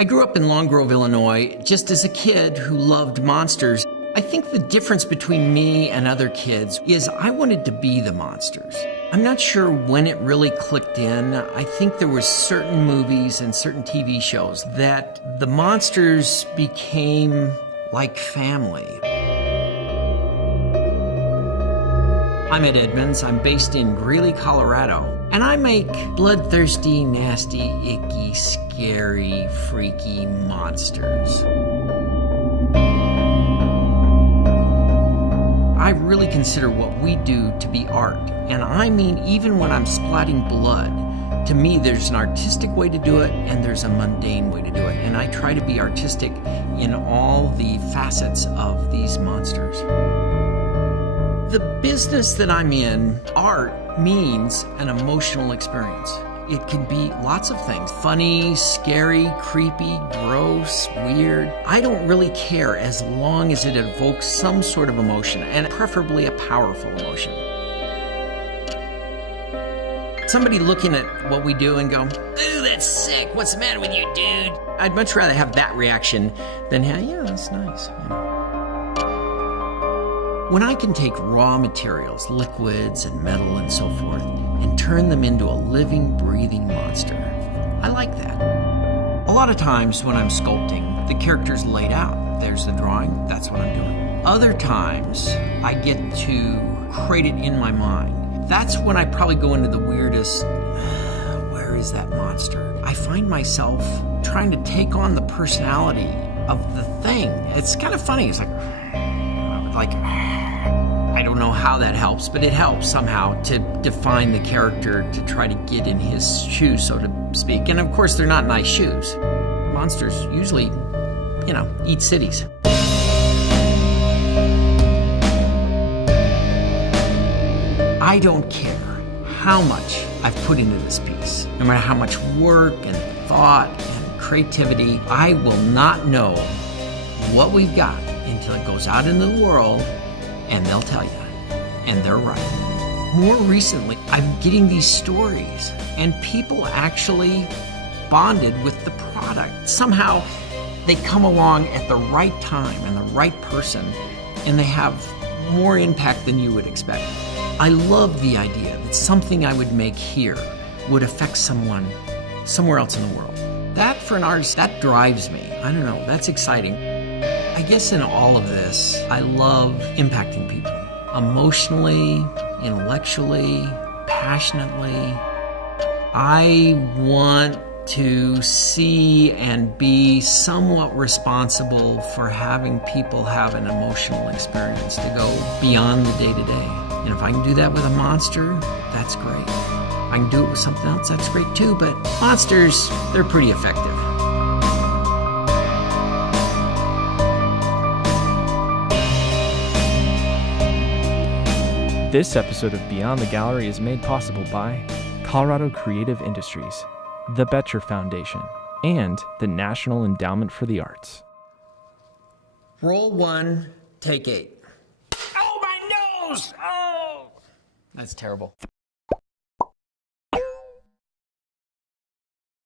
I grew up in Long Grove, Illinois, just as a kid who loved monsters. I think the difference between me and other kids is I wanted to be the monsters. I'm not sure when it really clicked in. I think there were certain movies and certain TV shows that the monsters became like family. I'm Ed Edmonds. I'm based in Greeley, Colorado, and I make bloodthirsty, nasty, icky, scary, freaky monsters. I really consider what we do to be art, and I mean even when I'm splatting blood. To me, there's an artistic way to do it, and there's a mundane way to do it, and I try to be artistic in all the facets of these monsters. The business that I'm in, art, means an emotional experience. It can be lots of things. Funny, scary, creepy, gross, weird. I don't really care as long as it evokes some sort of emotion, and preferably a powerful emotion. Somebody looking at what we do and go, "Ooh, that's sick. What's the matter with you, dude?" I'd much rather have that reaction than, yeah, that's nice. You know? When I can take raw materials, liquids and metal and so forth, and turn them into a living, breathing monster, I like that. A lot of times when I'm sculpting, the character's laid out. There's the drawing, that's what I'm doing. Other times, I get to create it in my mind. That's when I probably go into the weirdest, where is that monster? I find myself trying to take on the personality of the thing. It's kind of funny, it's like I don't know how that helps, but it helps somehow to define the character, to try to get in his shoes, so to speak. And of course, they're not nice shoes. Monsters usually, eat cities. I don't care how much I've put into this piece, no matter how much work and thought and creativity, I will not know what we've got until it goes out into the world and they'll tell you, and they're right. More recently, I'm getting these stories, and people actually bonded with the product. Somehow, they come along at the right time and the right person, and they have more impact than you would expect. I love the idea that something I would make here would affect someone somewhere else in the world. That, for an artist, that drives me. I don't know, that's exciting. I guess in all of this, I love impacting people. Emotionally, intellectually, passionately. I want to see and be somewhat responsible for having people have an emotional experience to go beyond the day-to-day. And if I can do that with a monster, that's great. I can do it with something else, that's great too, but monsters, they're pretty effective. This episode of Beyond the Gallery is made possible by Colorado Creative Industries, the Betcher Foundation, and the National Endowment for the Arts. Roll 1, take 8. Oh, my nose! Oh! That's terrible.